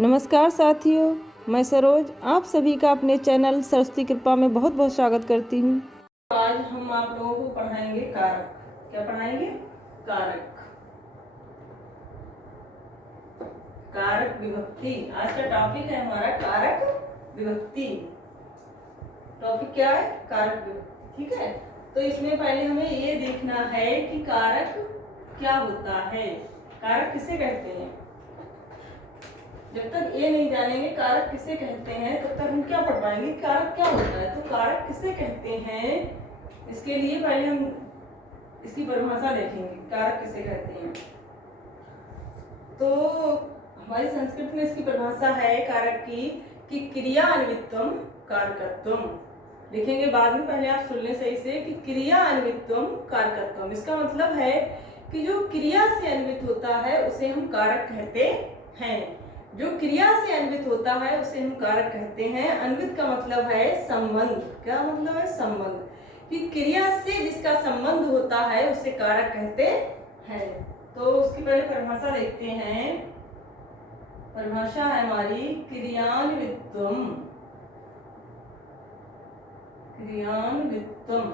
नमस्कार साथियों, मैं सरोज आप सभी का अपने चैनल सरस्वती कृपा में बहुत बहुत स्वागत करती हूँ। आज हम आप लोगों को पढ़ाएंगे कारक। क्या पढ़ाएंगे? कारक। कारक विभक्ति आज का टॉपिक है हमारा, कारक विभक्ति। टॉपिक क्या है? कारक विभक्ति। ठीक है, तो इसमें पहले हमें ये देखना है कि कारक क्या होता है, कारक किसे कहते हैं। जब तक ये नहीं जानेंगे कारक किसे कहते हैं तब तक हम क्या पढ़ पाएंगे, कारक क्या होता है। तो कारक किसे कहते हैं, इसके लिए पहले हम इसकी परिभाषा देखेंगे, कारक किसे कहते हैं। तो हमारी संस्कृत में इसकी परिभाषा है कारक की कि क्रियान्वित्वम कारकत्वम। लिखेंगे बाद में, पहले आप सुन लें सही से कि क्रियान्वित्वम कारकत्वम। इसका मतलब है कि जो क्रिया से अन्वित होता है उसे हम कारक कहते हैं। जो क्रिया से अन्वित होता है उसे हम कारक कहते हैं। अन्वित का मतलब है संबंध। क्या मतलब है? संबंध। कि क्रिया से जिसका संबंध होता है उसे कारक कहते हैं। तो उसकी पहले परिभाषा देखते हैं। परिभाषा है हमारी क्रियान्वित्वम। क्रियान्वित्वम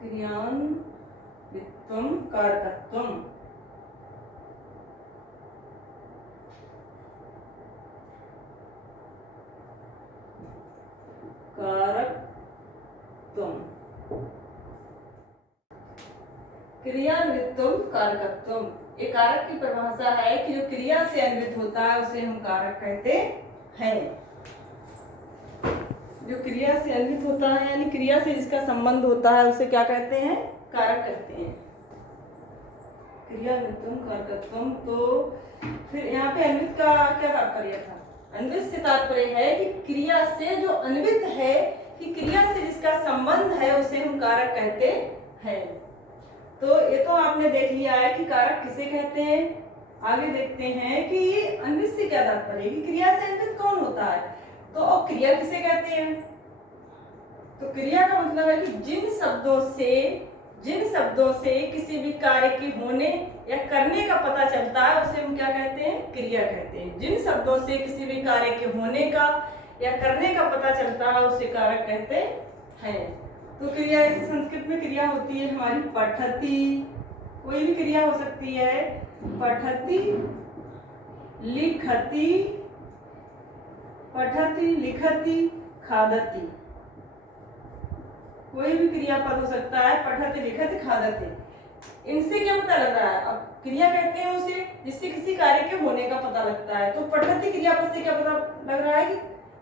क्रियान्वित्वम कारकत्वम। कारकत्वम क्रियान्वित्वम कारकत्वम। ये कारक की परिभाषा है कि जो क्रिया से अन्वित होता है उसे हम कारक कहते हैं। जो क्रिया से अन्वित होता है यानी क्रिया से जिसका संबंध होता है उसे क्या कहते हैं? कारक कहते हैं। क्रियान्वित्वम कारकत्वम। तो फिर यहाँ पे अन्वित का क्या तात्पर्य था? अन्वित से तात्पर्य है कि क्रिया से जो अन्वित है, कि क्रिया से जिसका संबंध है उसे हम कारक कहते हैं। तो ये तो आपने देख लिया है कि कारक किसे कहते हैं। आगे देखते हैं कि अन्वित से क्या तात्पर्य है, कि क्रिया से अन्वित कौन होता है। तो क्रिया किसे कहते हैं? तो क्रिया का मतलब है कि जिन शब्दों से किसी भी कार्य के होने या करने का पता चलता है उसे हम क्या कहते हैं? क्रिया कहते हैं। जिन शब्दों से किसी भी कार्य के होने का या करने का पता चलता है उसे कारक कहते हैं। तो क्रिया ऐसे संस्कृत में क्रिया होती है हमारी पठति। कोई भी क्रिया हो सकती है। पठति, लिखति, पठति, लिखति, खादति। कोई भी क्रियापद हो सकता है। पठति, लिखति, खादति। इनसे क्या पता लग रहा है? अब क्रिया कहते हैं उसे जिससे किसी कार्य के होने का पता लगता है। तो पठति क्रियापद से क्या पता लग रहा है? कि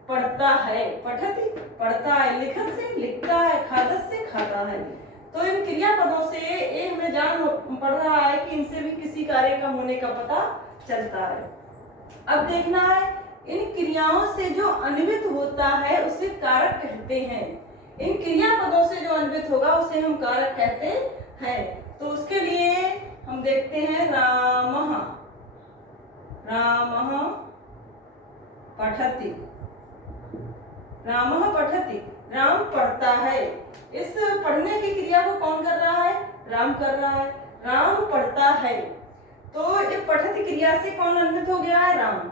पढ़ता है, पठति पढ़ता है, लिखत से लिखता है, खादत से खाता है। तो इन क्रियापदों से ये हमें जान पड़ रहा है कि इनसे भी किसी कार्य का होने का पता चलता है। अब देखना है इन क्रियाओं से जो अन्वित होता है उसे कारक कहते हैं। इन क्रियापदों से जो अन्वित होगा उसे हम कारक कहते हैं। तो उसके लिए हम देखते हैं रामः। रामः पठति। रामः पठति, राम पढ़ता है। इस पढ़ने की क्रिया को कौन कर रहा है? राम कर रहा है। राम पढ़ता है। तो ये पठति क्रिया से कौन अन्वित हो गया है? राम।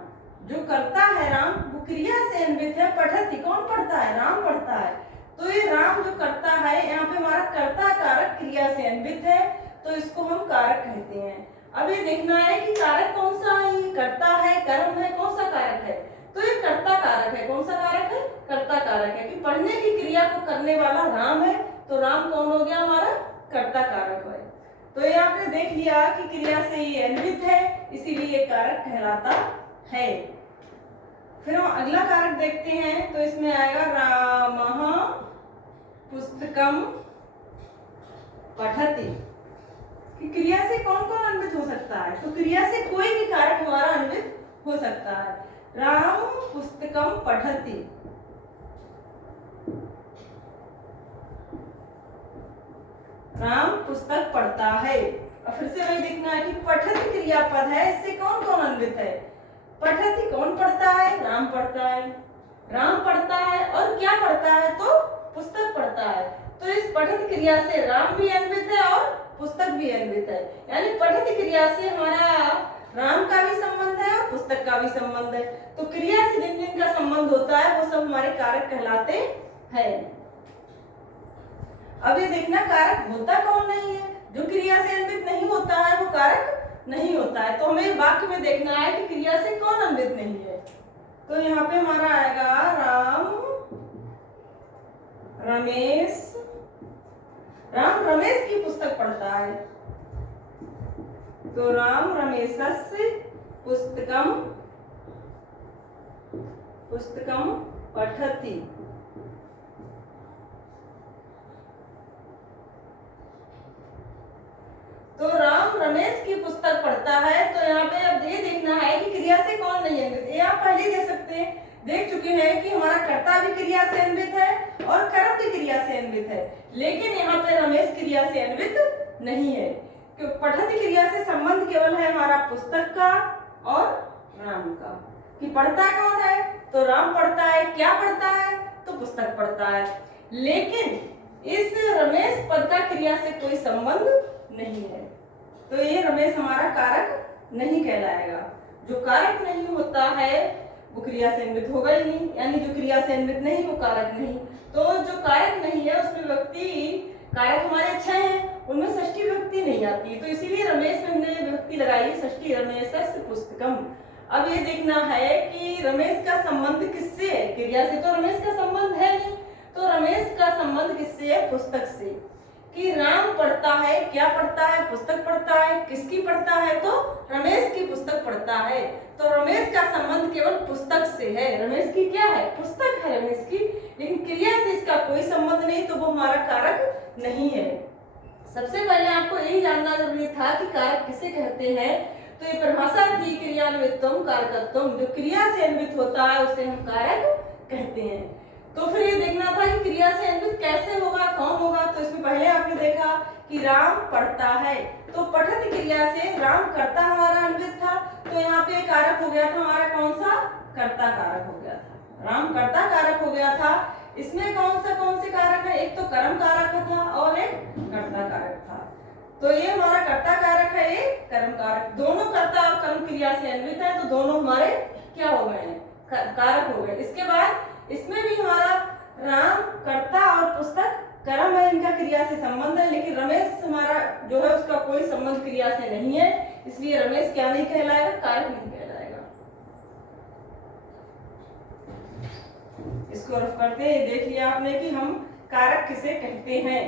जो करता है राम वो क्रिया से अन्वित है। पठति कौन पढ़ता है? राम पढ़ता है। तो ये राम जो करता है, यहाँ पे हमारा कर्ता कारक क्रिया से अन्वित है, तो इसको हम कारक कहते हैं। अब ये देखना है कि कारक कौन सा है। कर्ता है, कर्म है, कौन सा कारक है? तो ये कर्ता कारक है। कौन सा कारक है? कर्ता कारक है। कि पढ़ने की क्रिया को करने वाला राम है, तो राम कौन हो गया? हमारा कर्ता कारक है। तो ये आपने देख लिया कि क्रिया से ये अन्वित है, इसीलिए ये कारक कहलाता है। फिर हम अगला कारक देखते हैं। तो इसमें आएगा रामः पुस्तकम पठति। कि क्रिया से कौन कौन अन्वित हो सकता है? तो क्रिया से कोई भी कारक हमारा अन्वित हो सकता है। राम पुस्तकम पठति। राम पुस्तक पढ़ता है। और फिर से वही देखना है कि पठति क्रियापद है, इससे कौन कौन अन्वित है? पठति कौन पढ़ता है? राम पढ़ता है। राम पढ़ता है और क्या पढ़ता है? तो पुस्तक पढ़ता है। तो इस पठित क्रिया से राम भी अन्वित है और पुस्तक भी अन्वित है। यानी पठित क्रिया से हमारा राम का भी का भी संबंध है। तो क्रिया से जिन जिन का संबंध होता है वो सब हमारे कारक कहलाते हैं। अब ये देखना कारक होता कौन नहीं है। जो क्रिया से अन्वित नहीं होता है वो कारक नहीं होता है। तो हमें वाक्य में देखना है कि क्रिया से कौन अन्वित नहीं है। तो यहाँ पे हमारा आएगा राम रमेश की पुस्तक पढ़ता है। तो राम रमेशस्य पुस्तकम पठति। तो राम रमेश की पुस्तक पढ़ता है। तो यहाँ पे अब ये देखना है कि क्रिया से कौन नहीं अन्वित। ये आप पहले देख सकते हैं, देख चुके हैं कि हमारा कर्ता भी क्रिया से अन्वित है और कर्म भी क्रिया से अन्वित है, लेकिन यहाँ पे रमेश क्रिया से अन्वित नहीं है। पठति क्रिया से संबंध केवल है हमारा पुस्तक का और राम का, कि पढ़ता कौन है। तो राम पढ़ता है। क्या पढ़ता है? तो पुस्तक पढ़ता है। लेकिन इस रमेश पद का क्रिया से कोई संबंध नहीं है, तो ये रमेश हमारा कारक नहीं कहलाएगा। जो कारक नहीं होता है वो क्रिया से अन्वित होगा ही नहीं, यानी जो क्रिया से अन्वित नहीं वो कारक नहीं। तो जो कारक नहीं है उसमें विभक्ति, कारक हमारे 6 हैं, उनमें षष्ठी विभक्ति नहीं आती, तो इसीलिए रमेश में हमने विभक्ति लगाई षष्ठी, रमेशस्य पुस्तकम। अब ये देखना है कि रमेश का संबंध किससे है। क्रिया से तो रमेश का संबंध है नहीं, तो रमेश का संबंध किससे है? पुस्तक से। कि राम पढ़ता है। क्या पढ़ता है? पुस्तक पढ़ता है। किसकी पढ़ता है? तो रमेश की पुस्तक पढ़ता है। तो रमेश का संबंध केवल पुस्तक से है। रमेश की क्या है? पुस्तक है रमेश की, लेकिन क्रिया से इसका कोई संबंध नहीं, तो वो हमारा कारक नहीं है। सबसे पहले आपको यही जानना जरूरी था कि कारक किसे कहते हैं। तो ये परिभाषा थी क्रियान्वितम कारकत्वम। जो क्रिया से अन्वित होता है उसे हम कारक कहते हैं। तो फिर ये देखना था कि क्रिया से अन्वित कैसे होगा, कौन होगा। तो इसमें पहले आपने देखा कि राम पढ़ता है, तो पठत क्रिया से राम कर्ता हमारा अन्वित था, तो यहाँ पे कारक हो गया था हमारा कौन सा? कर्ता कारक हो गया था। राम कर्ता कारक हो गया था। इसमें कौन से कारक है? एक तो कर्म कारक था और एक कर्ता कारक था। तो ये हमारा कर्ता कारक है, ये कर्म कारक। दोनों कर्ता और कर्म क्रिया से अन्वित है, तो दोनों हमारे क्या हो गए हैं? कारक हो गए। इसके बाद इसमें भी हमारा राम कर्ता और पुस्तक कर्म है, इनका क्रिया से संबंध है, लेकिन रमेश हमारा जो है उसका कोई संबंध क्रिया से नहीं है, इसलिए रमेश क्या नहीं कहलाएगा? कारक नहीं कहलाएगा। इसको रफ करते हैं। देख लिया आपने कि हम कारक किसे कहते हैं।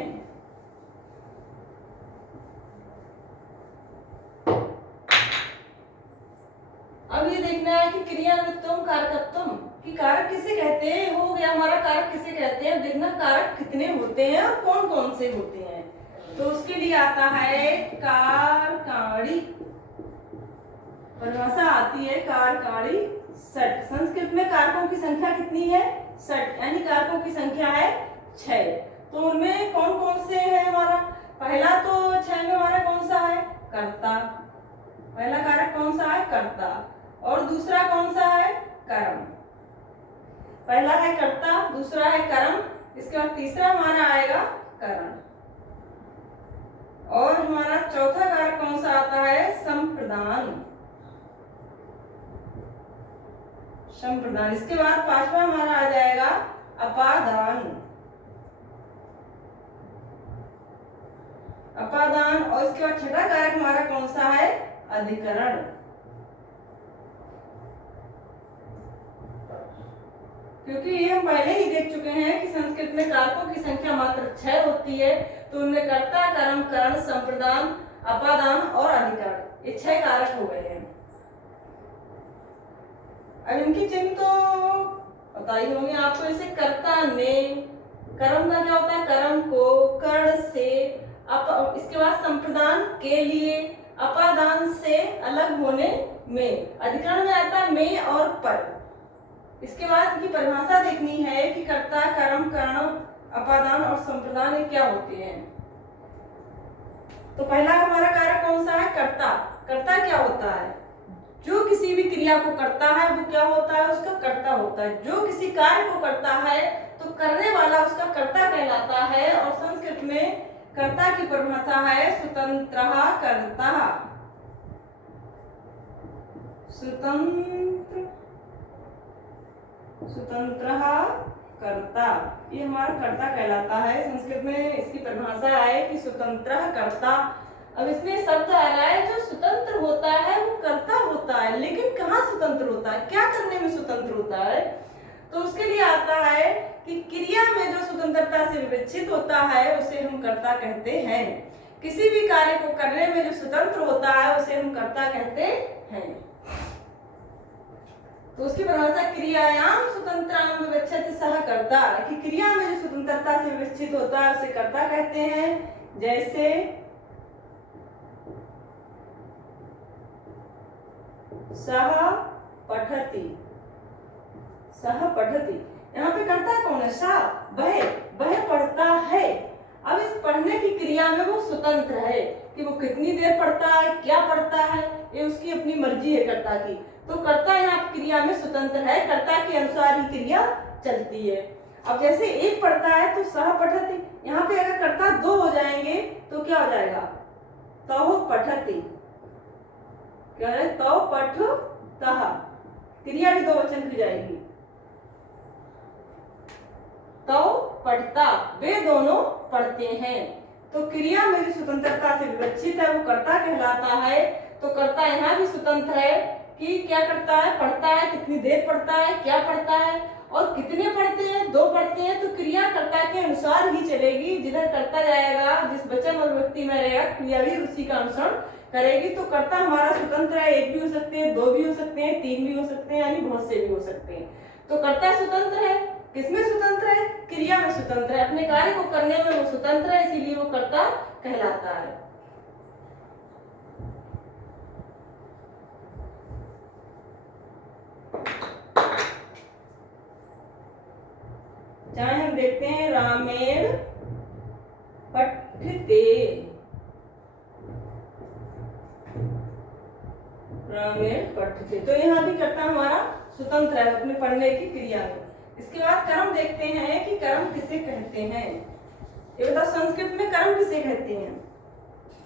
अब ये देखना है कि क्रियान्वितम कारकत्वम, कि कारक किसे कहते हैं। हो गया हमारा कारक किसे कहते हैं। देखना कारक कितने होते हैं और कौन कौन से होते हैं। तो उसके लिए आता है कारकाणी, परिभाषा आती है कारकाणी 60। संस्कृत में कारकों की संख्या कितनी है? 60, यानी कारकों की संख्या है 6। तो उनमें कौन कौन से है हमारा? पहला तो 6 में हमारा कौन सा है? कर्ता। पहला कारक कौन सा है? कर्ता। और दूसरा कौन सा है? कर्म। पहला है कर्ता, दूसरा है कर्म, इसके बाद तीसरा हमारा आएगा करण, और हमारा चौथा कारक कौन सा आता है? संप्रदान। संप्रदान। इसके बाद पांचवा हमारा आ जाएगा अपादान। अपादान। और इसके बाद छठा कारक हमारा कौन सा है? अधिकरण। क्योंकि ये हम पहले ही देख चुके हैं कि संस्कृत में कारकों की संख्या मात्र 6 होती है, तो उनमें कर्ता, कर्म, करण, संप्रदान, अपादान और अधिकरण, ये 6 कारक हो गए हैं। अब इनकी चिन्ह तो पता ही होंगे आपको। इसे कर्ता ने, कर्म का क्या होता है? कर्म को, कर्ण से, इसके बाद संप्रदान के लिए, अपादान से अलग होने में, अधिकरण में आता है में और पर। इसके बाद इनकी परिभाषा देखनी है कि कर्ता, कर्म, कर्ण, अपादान और संप्रदान ये क्या होते हैं। तो पहला हमारा कारक कौन सा है? कर्ता। कर्ता क्या होता है? जो किसी भी क्रिया को करता है वो क्या होता है? उसका कर्ता होता है। जो किसी कार्य को करता है तो करने वाला उसका कर्ता कहलाता है। और संस्कृत में कर्ता की परिभाषा है स्वतंत्रः कर्ता। स्वतंत्र, स्वतंत्रः कर्ता, ये हमारा कर्ता कहलाता है। संस्कृत में इसकी परिभाषा है कि स्वतंत्रः कर्ता। अब इसमें शब्द आ रहा है जो स्वतंत्र होता है वो कर्ता होता है, लेकिन कहाँ स्वतंत्र होता है, क्या करने में स्वतंत्र होता है? तो उसके लिए आता है कि क्रिया में जो स्वतंत्रता से विवेचित होता है उसे हम कर्ता कहते हैं। किसी भी कार्य को करने में जो स्वतंत्र होता है उसे हम कर्ता कहते हैं। तो उसकी परिभाषा क्रियायाम स्वतंत्राम विवक्षति सह कर्ता, कि क्रिया में जो स्वतंत्रता से विवेचित होता है उसे कर्ता कहते हैं। जैसे सह पठति, सह पठति, यहाँ पे कर्ता कौन है? सा, वह पढ़ता है। अब इस पढ़ने की क्रिया में वो स्वतंत्र है कि वो कितनी देर पढ़ता है, क्या पढ़ता है, ये उसकी अपनी मर्जी है कर्ता की। तो कर्ता यहाँ क्रिया में स्वतंत्र है, कर्ता के अनुसार ही क्रिया चलती है। अब जैसे एक पढ़ता है तो सह पठति, यहाँ पे अगर कर्ता दो हो जाएंगे तो क्या हो जाएगा? तौ पठति, क्या है? तौ पठतः, क्रिया भी दो वचन की जाएगी। तौ पढ़ता, वे दोनों पढ़ते हैं। तो क्रिया मेरी स्वतंत्रता से विवक्षित है, वो कर्ता कहलाता है। तो कर्ता यहाँ भी स्वतंत्र है कि क्या करता है, पढ़ता है, कितनी देर पढ़ता है, क्या पढ़ता है और कितने पढ़ते हैं, दो पढ़ते हैं। तो क्रिया कर्ता के अनुसार ही चलेगी, जिधर कर्ता जाएगा, जिस वचन और व्यक्ति में रहेगा, क्रिया भी उसी का अनुसरण करेगी। तो कर्ता हमारा स्वतंत्र है, एक भी हो सकते हैं, दो भी हो सकते हैं, तीन भी हो सकते हैं, यानी बहुत से भी हो सकते हैं। तो कर्ता स्वतंत्र है, किसमें स्वतंत्र है? क्रिया में स्वतंत्र है, अपने कार्य को करने में वो स्वतंत्र है, इसीलिए वो कर्ता कहलाता है। चाहे हम देखते हैं रामेण पठते, रामेण पठते, तो यहाँ भी कर्ता हमारा स्वतंत्र है अपने पढ़ने की क्रिया में। इसके बाद कर्म देखते हैं कि कर्म किसे कहते हैं। ये बताओ संस्कृत में कर्म किसे कहते हैं?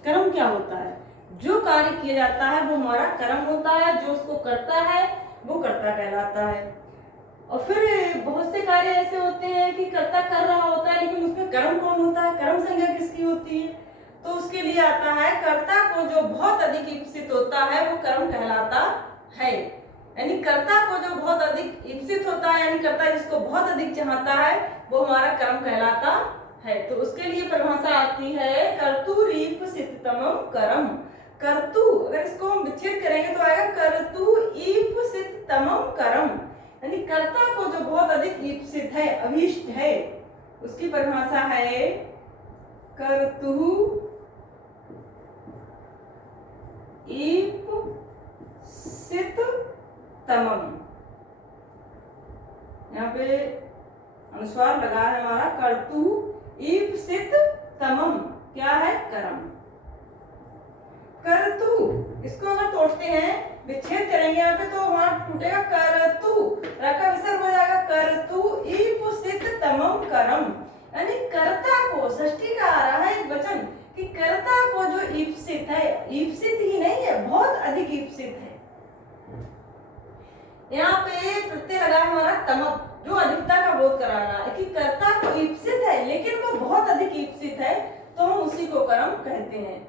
कर्म क्या होता है? जो कार्य किया जाता है वो हमारा कर्म होता है, जो उसको करता है वो कर्ता कहलाता है। और फिर बहुत से कार्य ऐसे होते हैं कि कर्ता कर रहा होता है लेकिन उसमें कर्म कौन होता है, कर्म संज्ञा किसकी होती है? तो उसके लिए आता है कर्ता को जो बहुत अधिक ईप्सित होता है वो कर्म कहलाता है। यानी कर्ता को जो बहुत अधिक ईप्सित होता है, यानी कर्ता जिसको बहुत अधिक चाहता है वो हमारा कर्म कहलाता है। तो उसके लिए परिभाषा आती है कर्तुरीप्सिततमं कर्म। कर्तु, अगर इसको हम विच्छेद करेंगे तो आएगा कर्तुरीप्सिततमं कर्म, यानी कर्ता को जो बहुत अधिक ईप्सित है, अभीष्ट है, उसकी परिभाषा है कर्तु ईप्सित तमम। यहाँ पे अनुस्वार लगा है हमारा, कर्तु ईप्सित तमम क्या है? कर्म। कर्तु, इसको अगर तोड़ते हैं, विच्छेद करेंगे यहाँ पे तो हमारा टूटेगा कर्तु, रका विसर्ग हो जाएगा, कर्तु ईप्सित तमम कर्म, यानी कर्ता को, षष्ठी का आ रहा है एक वचन कि कर्ता को जो ईप्सित है, ईप्सित ही नहीं है, बहुत अधिक ईप्सित है। यहाँ पे प्रत्यय लगा हमारा तमक, जो अधिकता का बोध करा रहा है कि कर्ता को ईप्सित है लेकिन वो बहुत अधिक ईप्सित है, तो हम उसी को कर्म कहते हैं।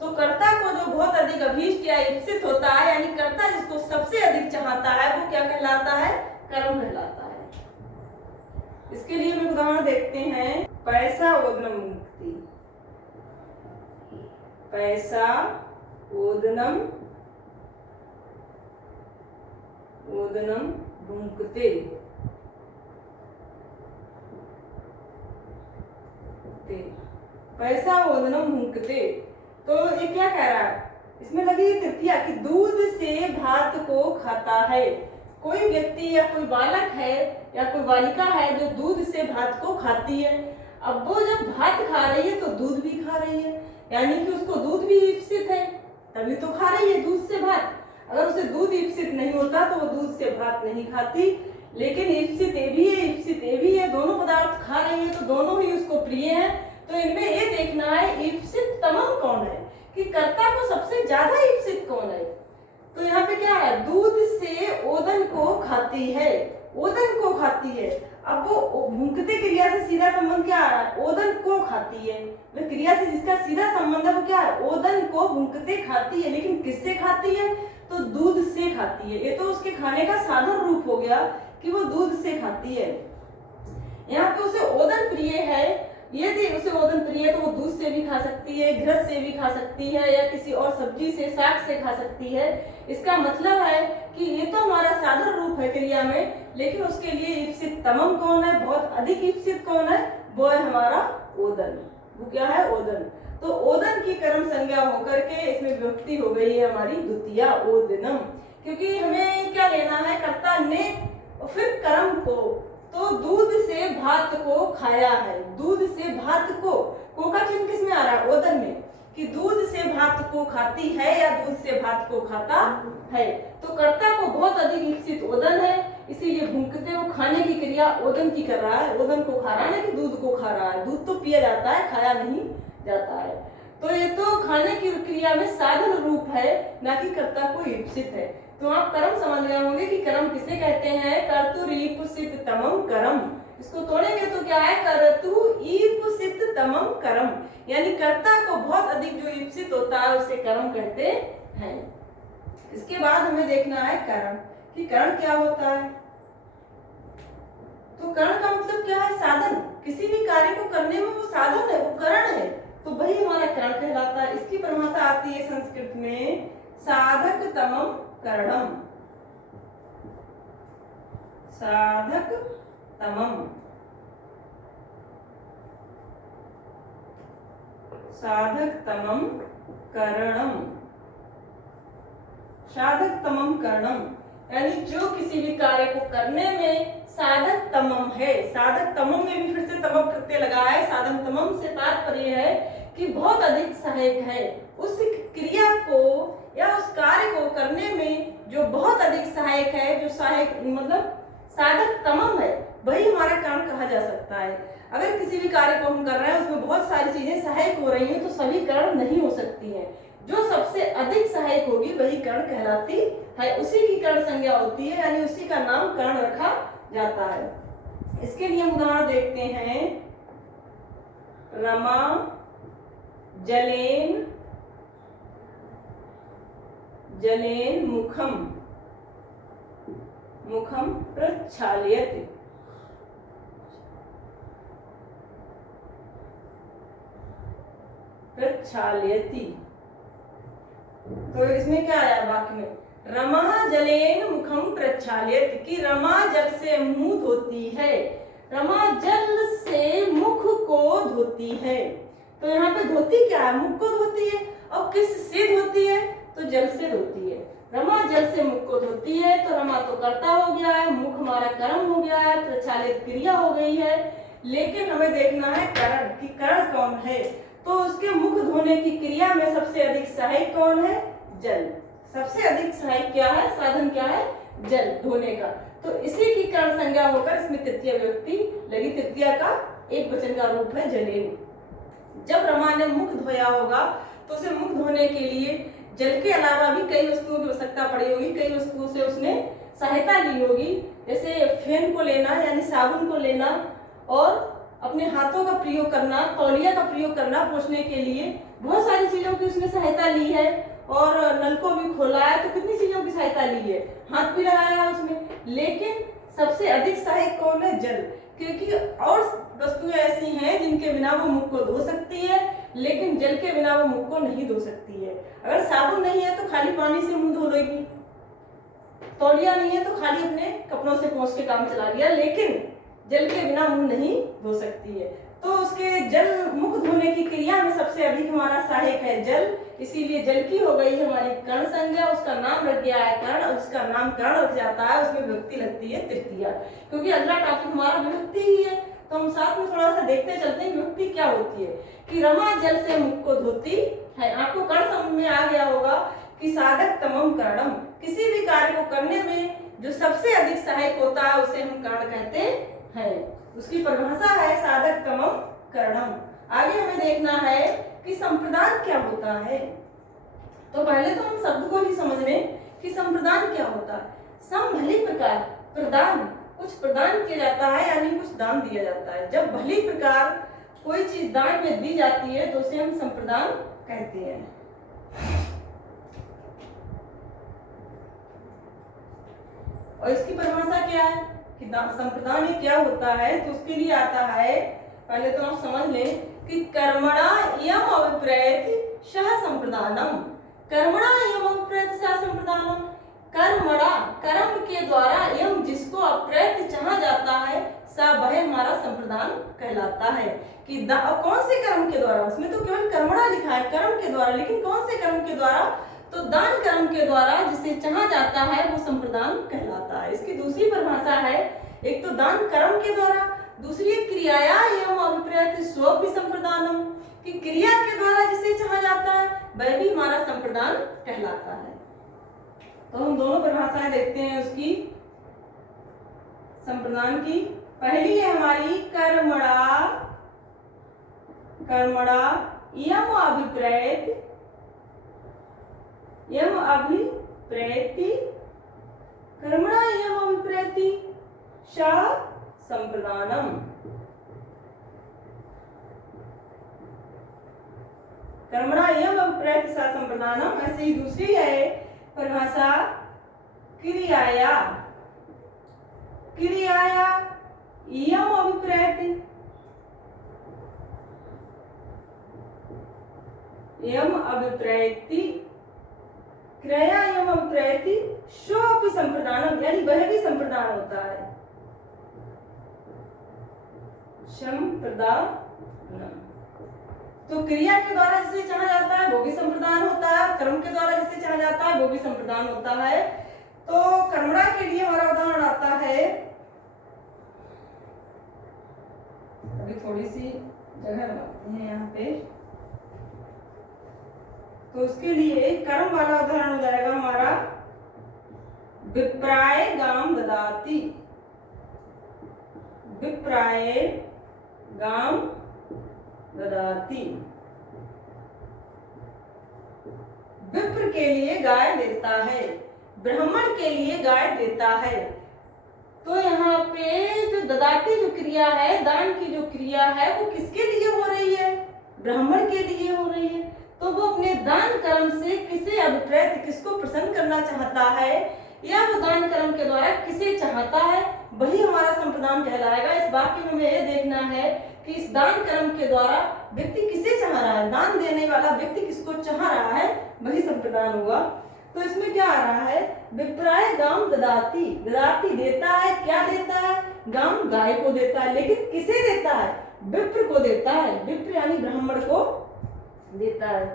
तो कर्ता को जो बहुत अधिक अभीष्ट या ईप्सित होता है, यानी कर्ता जिसको सबसे अधिक चाहता है, वो क्या कहलाता है? कर्म कहलाता है। इसके लिए हम उदाहरण देखते हैं, पैसा ओदनम मुक्ति, पैसा ओदनम ओदनम भुंक्ते, पैसा ओदनम भुंक्ते। तो ये क्या कह रहा है? इसमें लगी तृतीया कि दूध से भात को खाता है। कोई व्यक्ति या कोई बालक है या कोई बालिका है जो दूध से भात को खाती है। अब वो जब भात खा रही है तो दूध भी खा रही है, यानी कि उसको दूध भी ईप्सित है, तभी तो खा रही है दूध से भात। अगर उसे दूध ईप्सित नहीं होता तो वो दूध से भात नहीं खाती, लेकिन ईप्सित ये भी है, ईप्सित ये भी है, दोनों पदार्थ खा रही है तो दोनों ही उसको प्रिय है। तो इनमें ये देखना है ईप्सित तमम कौन है, कि कर्ता को सबसे ज्यादा ईप्सित कौन है। तो यहाँ पे पे क्या है, दूध से ओदन को खाती है, ओदन को खाती है। अब वो भूंकते क्रिया से सीधा संबंध क्या है, ओदन को खाती है, मतलब क्रिया से जिसका सीधा संबंध है वो क्या है, ओदन को भूंकते खाती है। लेकिन किससे खाती है, तो दूध से खाती है। ये तो उसके खाने का साधारण रूप हो गया कि वो दूध से खाती है। यहाँ पे उसे ओदन प्रिय है, यदि उसे ओदन प्रिय है तो वो दूध से भी खा सकती है, घृत से भी खा सकती है, या किसी और सब्जी से, शाक से खा सकती है। इसका मतलब है कि ये तो हमारा साधारण रूप है क्रिया में, लेकिन उसके लिए ईप्सित तमम कौन है, बहुत अधिक ईप्सित कौन है, वो है हमारा ओदन। वो क्या है, ओदन। तो ओदन की कर्म संज्ञा होकर के इसमें विभक्ति हो गई है हमारी द्वितीया, ओदनम। क्योंकि हमें क्या लेना है, कर्ता ने और फिर कर्म को, तो दूध से भात को खाया है, दूध से भात को का चिन्ह किस में आ रहा है, ओदन में, कि दूध से भात को खाती है या दूध से भात को खाता है। तो कर्ता को बहुत अधिक ईप्सित ओदन है, इसीलिए भूंकते वो खाने की क्रिया ओदन की कर रहा है, ओदन को खा रहा है, कि दूध को खा रहा है। दूध तो पिया जाता है, खाया नहीं जाता है। तो ये तो खाने की क्रिया में साधन रूप है, ना कि कर्ता को ईप्सित है। तो आप कर्म समझ गए होंगे कि कर्म किसे कहते हैं, कर्तुरीप्सित तमम कर्म। इसको तोड़ेंगे तो क्या है, कर्तु ईप्सित तमम कर्म, यानी कर्ता को बहुत अधिक जो ईप्सित होता है उसे कर्म कहते हैं। इसके बाद हमें देखना है करण, कि करण क्या होता है। तो करण का मतलब क्या है, साधन। किसी भी कार्य को करने में वो साधन है, वो करण है, तो वही हमारा करण कहलाता है। इसकी परिभाषा आती है संस्कृत में, साधक तमम करणम, साधक तमम, साधक तमम करणम, साधक तमम करणम, यानी जो किसी भी कार्य को करने में साधक तमम है। साधक तमम में भी फिर से तमम प्रत्यय लगा है। साधक तमम से तात्पर्य है कि बहुत अधिक सहायक है, उस क्रिया को या उस कार्य को करने में जो बहुत अधिक सहायक है, जो सहायक मतलब साधक तमम है, वही हमारा करण कहा जा सकता है। अगर किसी भी कार्य को हम कर रहे हैं उसमें बहुत सारी चीजें सहायक हो रही हैं, तो सभी करण नहीं हो सकती हैं। जो सबसे अधिक सहायक होगी वही करण कहलाती है, उसी की करण संज्ञा होती है, यानी उसी का नाम करण रखा जाता है। इसके लिए हम उदाहरण देखते हैं, रमा जलेन, जलेन मुखम, मुखम प्रक्षाल्यते, प्रक्षाल्यति। तो इसमें क्या आया वाक्य में, रमा जलेन मुखम प्रक्षाल्यति, कि रमा जल से मुंह धोती है, रमा जल से मुख को धोती है। तो यहाँ पे धोती क्या है, मुख को धोती है, और किस से धोती है, तो जल से धोती है। रमा जल से मुख को धोती है, तो रमा तो कर्ता हो गया है, मुख हमारा कर्म हो गया है, प्रक्षालित क्रिया हो गई है। लेकिन हमें देखना है करण, कि करण कौन है। तो उसके मुख धोने की क्रिया में सबसे अधिक सहायक कौन है, जल। सबसे अधिक सहायक क्या है, साधन क्या है, जल धोने का। तो इसी की करण संज्ञा होकर इसमें तृतीय विभक्ति लगी। तृतीया का एक वचन का रूप है जलेन। जब रमा ने मुख धोया होगा तो उसे मुख धोने के लिए जल के अलावा भी कई वस्तुओं की आवश्यकता पड़ी होगी, कई वस्तुओं से उसने सहायता ली होगी, जैसे फेन को लेना यानी साबुन को लेना, और अपने हाथों का प्रयोग करना, तौलिया का प्रयोग करना पोंछने के लिए। बहुत सारी चीजों की उसने सहायता ली है, और नल को भी खोला है, तो कितनी चीजों की सहायता ली है, हाथ भी लगाया है उसमें। लेकिन सबसे अधिक सहायक कौन है, जल। क्योंकि और वस्तुएं ऐसी हैं जिनके बिना वो मुख को धो सकती है, लेकिन जल के बिना वो मुख को नहीं धो सकती है। अगर साबुन नहीं है तो खाली पानी से मुंह धो लेगी, तौलिया नहीं है तो खाली अपने कपड़ों से पोंछ के काम चला लिया, लेकिन जल के बिना मुंह नहीं धो सकती है। तो उसके जल मुख धोने की क्रिया में सबसे अधिक हमारा सहायक है जल, इसीलिए जल की हो गई हमारी कर्ण संज्ञा, उसका नाम रख गया है कर्ण, और उसका नाम कर्ण रख जाता है, उसमें विभक्ति लगती है तृतीया। क्योंकि अगला टॉपिक हमारा विभक्ति ही है, तो हम साथ में थोड़ा सा देखते चलते हैं विभक्ति क्या होती है। कि रमा जल से मुख को धोती है, आपको कर्ण समझ में आ गया होगा कि साधक तमम कर्णम, किसी भी कार्य को करने में जो सबसे अधिक सहायक होता है उसे हम कर्ण कहते हैं। उसकी परिभाषा है साधक तमम कर्णम। आगे हमें देखना है कि संप्रदान क्या होता है। तो पहले तो हम शब्द को ही समझ लें कि संप्रदान सम भली प्रकार, प्रदान, कुछ प्रदान किया जाता है यानी कुछ दान दिया जाता है। जब भली प्रकार कोई चीज दान में दी जाती है तो उसे हम संप्रदान कहते हैं। और इसकी परिभाषा क्या है कि संप्रदान ये क्या होता है, तो उसके लिए आता है, पहले तो आप समझ लें कि कर्मणा यम अभिप्रेत सह संप्रदानम। कर्मणा यम अभिप्रेत सह संप्रदानम, कर्मणा कर्म के द्वारा यम जिसको अप्रेत चाहा जाता है सा वह हमारा संप्रदान कहलाता है। कि कौन से कर्म के द्वारा, उसमें तो केवल कर्मणा लिखा है कर्म के द्वारा, लेकिन कौन से कर्म के द्वारा, तो दान कर्म के द्वारा जिसे चाहा जाता है वो संप्रदान कहलाता है। इसकी दूसरी परिभाषा है, एक तो दान कर्म के द्वारा, दूसरी क्रियाया एवं अभिप्रेत स्वभी संप्रदानम, कि क्रिया के द्वारा जिसे चाहा जाता है वह भी हमारा संप्रदान कहलाता है। तो हम दोनों परिभाषाएं देखते हैं उसकी संप्रदान की। पहली है हमारी कर्मणा, कर्मणा यम अभिप्रेत, यम अभिप्रेति, कर्मणा यम अभिप्रेति सा संप्रदानम। कर्मणा यम अभिप्रेत सा संप्रदानम। ऐसे ही दूसरी है परिभाषा क्रियाया, क्रियाया यम अभिप्रेत, यम अभिप्रेति, क्रिया यम अभिप्रेति शोपि संप्रदानम, यानी वह भी संप्रदान होता है। संप्रदान, तो क्रिया के द्वारा जिसे चाहा जाता है वो भी संप्रदान होता है, कर्म के द्वारा जिसे चाहा जाता है वो भी संप्रदान होता है। तो कर्मणा के लिए हमारा उदाहरण आता है, अभी थोड़ी सी जगह बनाते हैं यहाँ पे, तो उसके लिए कर्म वाला उदाहरण हो जाएगा हमारा विप्राय गाम ददाति, विप्राय गाम ददाति, विप्र के लिए गाय देता है, ब्राह्मण के लिए गाय देता है। तो यहाँ पे जो ददाती जो क्रिया है, दान की जो क्रिया है वो किसके लिए हो रही है, ब्राह्मण के लिए हो रही है। तो वो अपने दान कर्म से किसे अभिप्रेत, किसको प्रसन्न करना चाहता है, या वो दान कर्म के द्वारा किसे चाहता है, वही हमारा संप्रदान कहलाएगा। इस वाक्य में हमें यह देखना है कि इस दान कर्म के द्वारा व्यक्ति किसे चाह रहा है, दान देने वाला व्यक्ति किसको चाह रहा है, वही संप्रदान हुआ। तो इसमें क्या आ रहा है, विप्राय गाम ददाती, ददाती देता है, क्या देता है, गाम गाय को देता है, लेकिन किसे देता है, विप्र को देता है, विप्र यानी ब्राह्मण को देता है।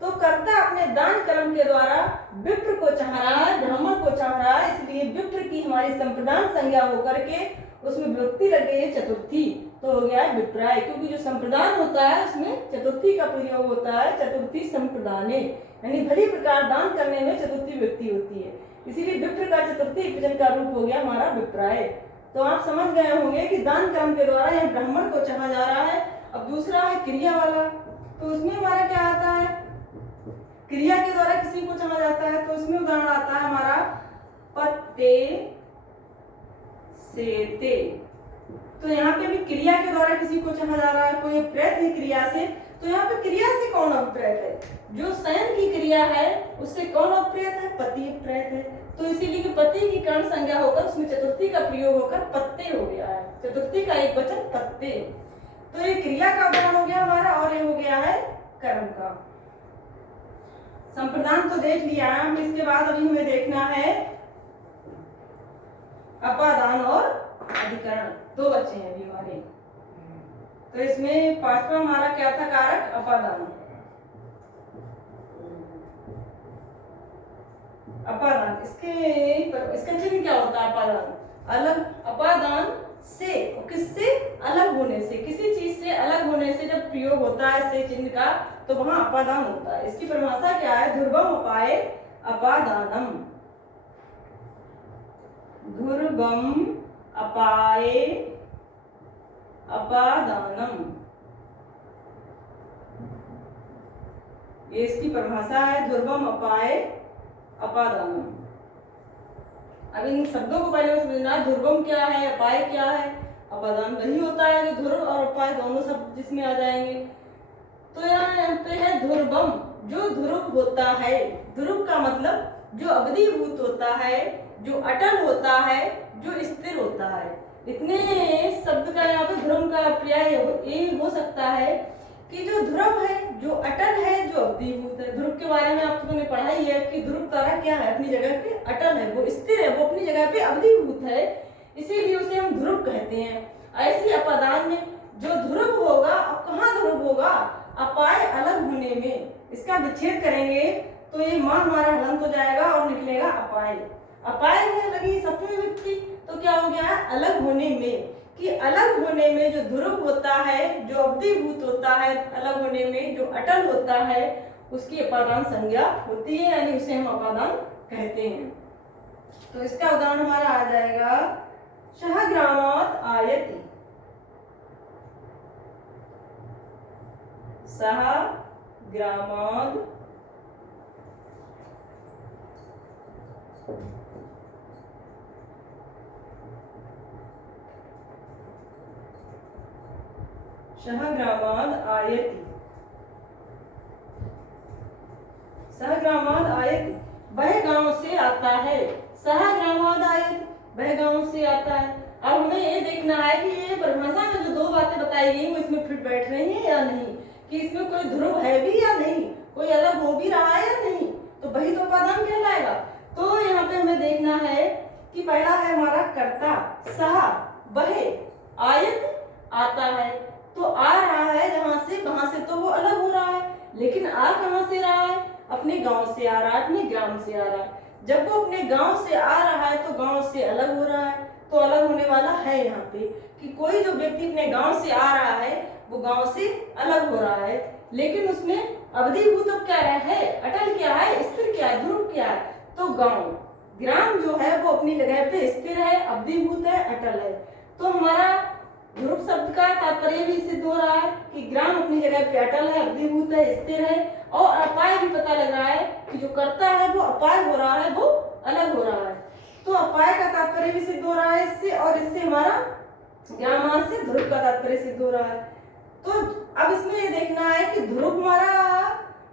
तो कर्ता अपने दान कर्म के द्वारा विप्र को चाह रहा है, ब्राह्मण को चाह रहा है, इसलिए विप्र की हमारी संप्रदान संज्ञा होकर के उसमें विभक्ति लग गई है चतुर्थी, तो हो गया है विप्राय। क्योंकि जो संप्रदान होता है उसमें चतुर्थी का प्रयोग होता है, चतुर्थी संप्रदाने, यानी भली प्रकार दान करने में चतुर्थी व्यक्ति होती है, इसीलिए विप्र का चतुर्थी विभजन का रूप हो गया हमारा विप्राय। तो आप समझ गए होंगे कि दान कर्म के द्वारा यह ब्राह्मण को चाहा जा रहा है। अब दूसरा है क्रिया वाला, तो उसमें हमारा क्या आता है, क्रिया के द्वारा किसी को चाहा जाता है, तो उसमें उदाहरण आता है हमारा पत्ते सेते। तो यहाँ पे भी क्रिया के द्वारा किसी को चाहा जा रहा है, कोई अप्रेत है क्रिया से, तो यहाँ पे क्रिया से कौन अप्रेत है, जो शयन की क्रिया है उससे कौन अप्रेत है, पति अप्रेत है। तो इसीलिए कि पति की कर्ण संज्ञा होकर उसमें चतुर्थी का प्रयोग होकर पत्ते हो गया है, चतुर्थी का एक वचन पत्ते। तो ये क्रिया का उदाहरण हो गया हमारा, और ये हो गया है कर्म का। संप्रदान तो देख लिया है हम, इसके बाद अभी हमें देखना है अपादान और अधिकरण, दो बच्चे हैं अभी हमारे। तो इसमें पांचवा हमारा क्या था कारक, अपादान। अपादान इसका चिन्ह क्या होता है, अपादान, अलग, अपादान से, किससे, अलग होने से, किसी चीज से अलग होने से जब प्रयोग होता है से चिन्ह का, तो वहां अपादान होता है। इसकी परिभाषा क्या है, ध्रुवम अपाये अपादानम, ध्रुवम अपाये अपादानम, ये इसकी परिभाषा है, ध्रुवम अपाये अपादानम। अब इन शब्दों को पहले समझना है। ध्रुवम क्या है, अपाय क्या है। अपादान वही होता है जो ध्रुव और अपाय दोनों शब्द जिसमें आ जाएंगे। तो यहाँ पे है ध्रुवम, जो ध्रुव होता है। ध्रुव का मतलब जो अवधिभूत होता है, जो अटल होता है, जो स्थिर होता है। इतने शब्द का यहाँ पे ध्रुव का पर्याय ये हो सकता है कि जो ध्रुव है, जो अटल है, जो अवधिभूत है। ध्रुव के बारे में आप लोगों ने पढ़ा ही है कि ध्रुव तारा क्या है, अपनी जगह पे अटल है, वो स्थिर है, वो अपनी जगह पे अवधिभूत है, इसीलिए उसे हम ध्रुव कहते हैं। ऐसी अपादान में जो ध्रुव होगा, अब कहाँ ध्रुव होगा, अपाय अलग होने में। इसका विच्छेद करेंगे तो ये माँ हमारा हलंत हो जाएगा और निकलेगा अपाय। अपाय में लगी सप्तमी विभक्ति, तो क्या हो गया, अलग होने में। कि अलग होने में जो ध्रुव होता है, जो अवधिभूत होता है, अलग होने में जो अटल होता है, उसकी अपादान संज्ञा होती है, यानी उसे हम अपादान कहते हैं। तो इसका उदाहरण हमारा आ जाएगा सहग्रामात् आयति। सहग्रामात् सहग्रामात् आयति। सहग्रामात् आयति, वह गांव से आता है। सहग्रामात् आयति, वह गांव से आता है। अब हमें ये देखना है कि ये परिभाषा में जो दो बातें बताई गई वो इसमें फिट बैठ रही हैं या नहीं, कि इसमें कोई ध्रुव है भी या नहीं, कोई अलग हो भी रहा है या नहीं, तो वही तो उपादान कहलाएगा। तो यहाँ पे हमें देखना है कि पहला है हमारा कर्ता, सह, वह, आयत, आता है। तो आ रहा है जहां से, वहां से तो वो अलग हो रहा है, लेकिन आ कहां से रहा है, अपने गांव से आ रहा है, अपने ग्राम से आ रहा है। जब वो अपने गांव से आ रहा है तो गांव से अलग हो रहा है, तो अलग होने वाला है यहाँ पे कि कोई जो व्यक्ति अपने गांव से आ रहा है वो गांव से अलग हो रहा है, लेकिन उसमें अवधिभूत अब क्या है, अटल क्या है, स्थिर क्या है, ध्रुव क्या है, तो गांव, ग्राम जो है वो अपनी जगह पे स्थिर है, अवधिभूत है, अटल है। तो हमारा ध्रुव शब्द का तात्पर्य भी सिद्ध हो रहा है कि ग्राम अपनी जगह पे अटल है, अवधिभूत है, स्थिर है, और अपाय भी पता लग रहा है कि जो करता है वो अपाय हो रहा है, वो अलग हो रहा है। तो अपाय का तात्पर्य भी सिद्ध हो रहा है इससे, और इससे हमारा ग्रामांश से ध्रुव का तात्पर्य सिद्ध हो रहा है। तो अब इसमें ये देखना है कि ध्रुव हमारा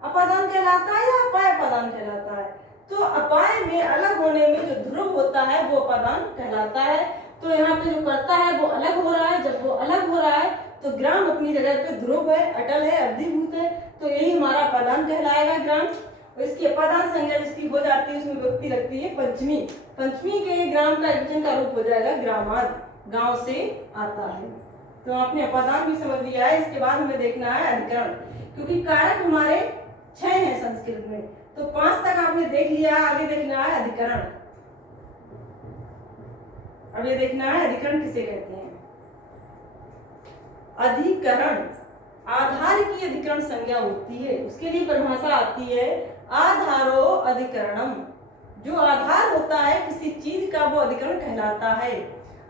अपादान कहलाता है या अपाय अपादान कहलाता है। तो अपाय में अलग होने में जो ध्रुव होता है वो अपादान कहलाता है। तो यहाँ पे जो करता है वो अलग हो रहा है, जब वो अलग हो रहा है तो ग्राम अपनी जगह पे ध्रुव है, अटल है, अवधिभूत है, तो यही हमारा अपादान कहलाएगा ग्राम। और इसकी अपादान संज्ञा जिसकी हो जाती है उसमें विभक्ति लगती है पंचमी। पंचमी के ग्राम का एकवचन का रूप हो जाएगा ग्रामाद, गांव से आता है। तो आपने अपादान भी समझ लिया है। इसके बाद हमें देखना है अधिकरण, क्योंकि कारक हमारे 6 हैं संस्कृत में, तो 5 तक आपने देख लिया, आगे देखना है अधिकरण। अब ये देखना है अधिकरण किसे कहते हैं। अधिकरण, आधार की अधिकरण संज्ञा होती है, उसके लिए परिभाषा आती है आधारो अधिकरणम। जो आधार होता है किसी चीज का वो अधिकरण कहलाता है।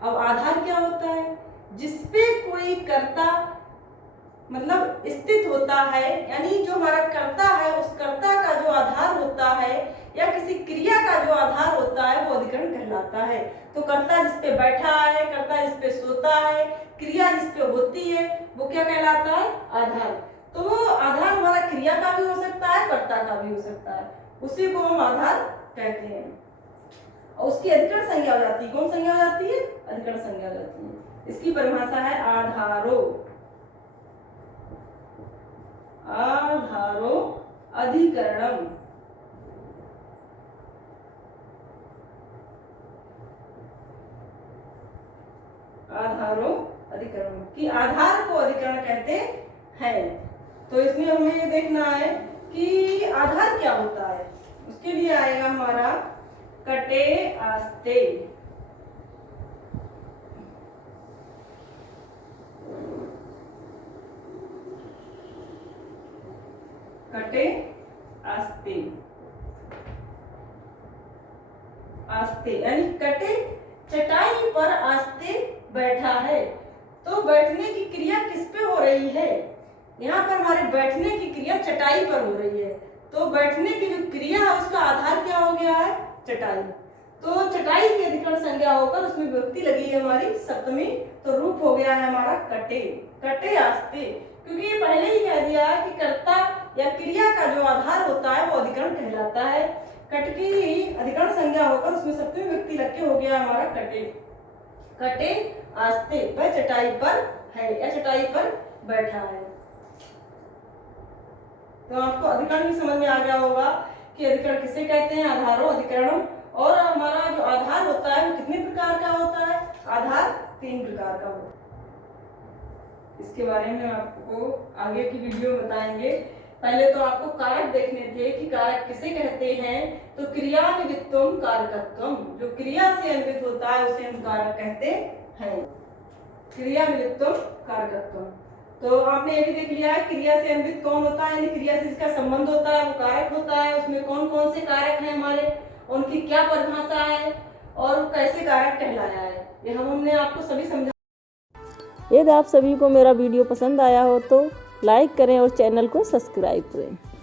अब आधार क्या होता है, जिसपे कोई कर्ता मतलब स्थित होता है, यानी जो हमारा कर्ता है उस कर्ता का जो आधार होता है या किसी क्रिया का जो आधार होता है वो अधिकरण कहलाता है। तो कर्ता जिसपे बैठा है, कर्ता जिसपे सोता है, क्रिया जिसपे होती है वो क्या कहलाता है, आधार। तो वो आधार हमारा क्रिया का भी हो सकता है, कर्ता का भी हो सकता है, उसी को हम आधार कहते हैं। और उसकी अधिकरण संज्ञा हो जाती है, कौन संज्ञा हो जाती है, अधिकरण संज्ञा हो जाती है। इसकी परिभाषा है आधारो, आधारो अधिकरणम। आधारो अधिकरण, कि आधार को अधिकरण कहते हैं। तो इसमें हमें ये देखना है कि आधार क्या होता है। उसके लिए आएगा हमारा कटे आस्ते। कटे आस्ते, आस्ते यानी कटे चटाई पर आस्ते बैठा है। तो बैठने की क्रिया किस पे हो रही है, यहाँ पर हमारे बैठने की क्रिया चटाई पर हो रही है। तो बैठने की जो क्रिया है उसका आधार क्या हो गया है, चटाई। तो चटाई की अधिकरण संज्ञा होकर उसमें विभक्ति लगी है हमारी सप्तमी, तो रूप हो गया है हमारा कटे, कटे आस्ते। क्योंकि ये पहले ही कह दिया है कि कर्ता या क्रिया का जो आधार होता है वो अधिकरण कहलाता है। कट की अधिकरण संज्ञा होकर उसमें सप्तमी विभक्ति लग के हो गया हमारा कटे, कटे आस्ते, वह चटाई पर है या चटाई पर बैठा है। तो आपको अधिकरण भी समझ में आ गया होगा कि अधिकरण किसे कहते हैं, आधारों अधिकरणों। और हमारा जो आधार होता है वो कितने प्रकार का होता है, आधार 3 प्रकार का होता है। इसके बारे में आपको आगे की वीडियो में बताएंगे। पहले तो आपको कारक देखने थे कि कारक किसे कहते हैं, तो क्रियान्वितत्वम कारकत्वम, जो क्रिया से अन्वित होता है उसे हम कारक कहते हैं, क्रियान्वितत्वम कारकत्वम। तो आपने ये भी देख लिया है क्रिया से अन्वित कौन होता है, यानी क्रिया से जिसका संबंध होता है वो कारक होता है। उसमें कौन कौन से कारक हैं हमारे, उनकी क्या परिभाषा है और कैसे कारक कहलाया है, ये हमने आपको सभी समझा। यदि आप सभी को मेरा वीडियो पसंद आया हो तो लाइक करें और चैनल को सब्सक्राइब करें।